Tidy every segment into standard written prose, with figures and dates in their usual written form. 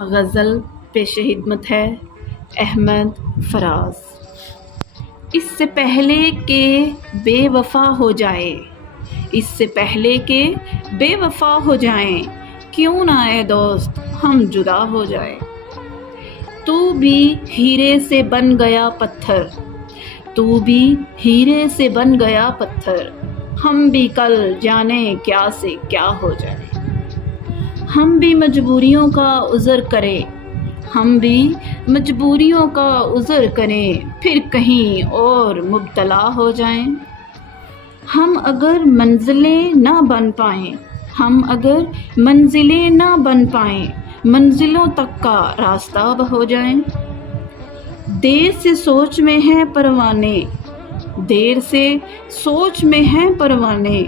غزل پیش خدمت ہے احمد فراز۔ اس سے پہلے کہ بے وفا ہو جائے، اس سے پہلے کہ بے وفا ہو جائیں، کیوں نہ اے دوست ہم جدا ہو جائیں۔ تو بھی ہیرے سے بن گیا پتھر، تو بھی ہیرے سے بن گیا پتھر، ہم بھی کل جانے کیا سے کیا ہو جائیں۔ ہم بھی مجبوریوں کا عذر کریں، ہم بھی مجبوریوں کا عذر کریں، پھر کہیں اور مبتلا ہو جائیں۔ ہم اگر منزلیں نہ بن پائیں، ہم اگر منزلیں نہ بن پائیں، منزلوں تک کا راستہ ہو جائیں۔ دیر سے سوچ میں ہیں پروانے، دیر سے سوچ میں ہیں پروانے،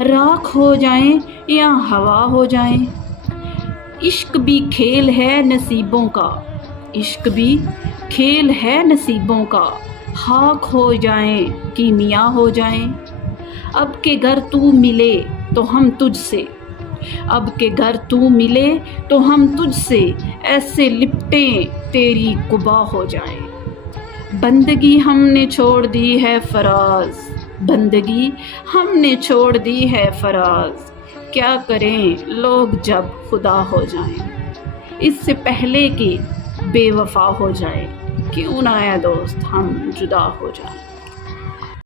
راکھ ہو جائیں یا ہوا ہو جائیں۔ عشق بھی کھیل ہے نصیبوں کا، عشق بھی کھیل ہے نصیبوں کا، خاک ہو جائیں کیمیا ہو جائیں۔ اب کہ گر تو ملے تو ہم تجھ سے، اب کہ گر تو ملے تو ہم تجھ سے، ایسے لپٹیں تیری قبا ہو جائیں۔ بندگی ہم نے چھوڑ دی ہے فراز، بندگی ہم نے چھوڑ دی ہے فراز، کیا کریں لوگ جب خدا ہو جائیں۔ اس سے پہلے کہ بے وفا ہو جائے، کیوں نہ اے دوست ہم جدا ہو جائیں۔